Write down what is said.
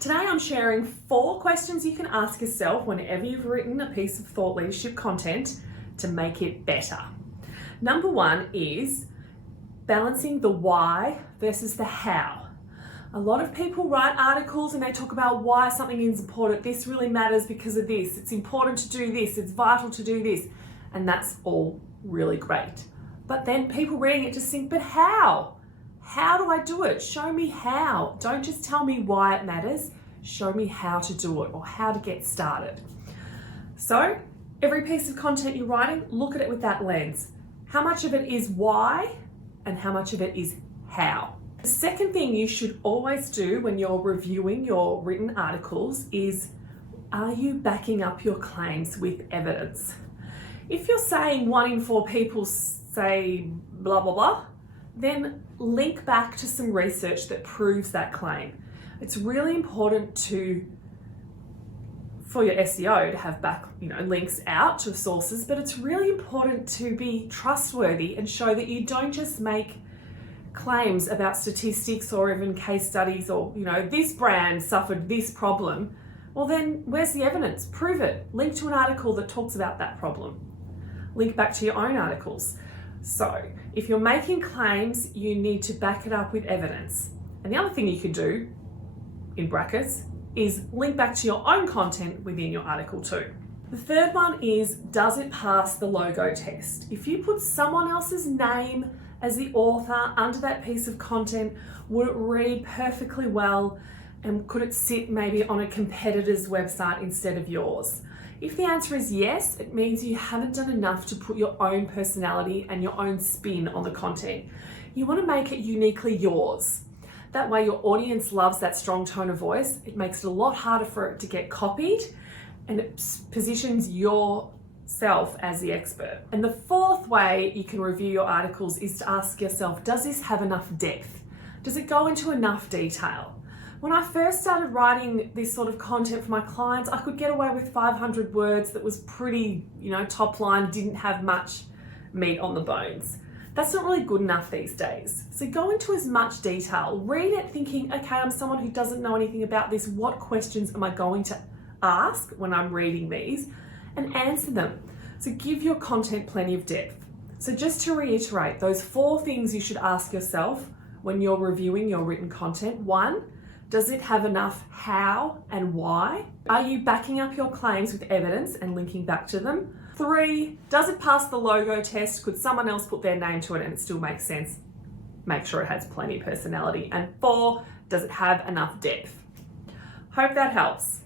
Today I'm sharing 4 questions you can ask yourself whenever you've written a piece of thought leadership content to make it better. Number 1 is balancing the why versus the how. A lot of people write articles and they talk about why something is important. This really matters because of this. It's important to do this. It's vital to do this. And that's all really great. But then people reading it just think, but how? How do I do it? Show me how. Don't just tell me why it matters. Show me how to do it or how to get started. So every piece of content you're writing, look at it with that lens. How much of it is why and how much of it is how? The second thing you should always do when you're reviewing your written articles is, are you backing up your claims with evidence? If you're saying 1 in 4 people say blah, blah, blah, then link back to some research that proves that claim. It's really important for your SEO to have links out to sources, but it's really important to be trustworthy and show that you don't just make claims about statistics or even case studies or, this brand suffered this problem. Well, then where's the evidence? Prove it. Link to an article that talks about that problem. Link back to your own articles. So if you're making claims, you need to back it up with evidence. And the other thing you could do, in brackets, is link back to your own content within your article too. The third one is, does it pass the logo test? If you put someone else's name as the author under that piece of content, would it read perfectly well? And could it sit maybe on a competitor's website instead of yours? If the answer is yes, it means you haven't done enough to put your own personality and your own spin on the content. You want to make it uniquely yours. That way your audience loves that strong tone of voice. It makes it a lot harder for it to get copied and it positions yourself as the expert. And the fourth way you can review your articles is to ask yourself, does this have enough depth? Does it go into enough detail? When I first started writing this sort of content for my clients, I could get away with 500 words that was pretty, top line, didn't have much meat on the bones. That's not really good enough these days. So go into as much detail. Read it thinking, okay, I'm someone who doesn't know anything about this. What questions am I going to ask when I'm reading these? And answer them. So give your content plenty of depth. So just to reiterate, those 4 things you should ask yourself when you're reviewing your written content. 1, does it have enough how and why? Are you backing up your claims with evidence and linking back to them? 3, does it pass the logo test? Could someone else put their name to it and it still makes sense? Make sure it has plenty of personality. And 4, does it have enough depth? Hope that helps.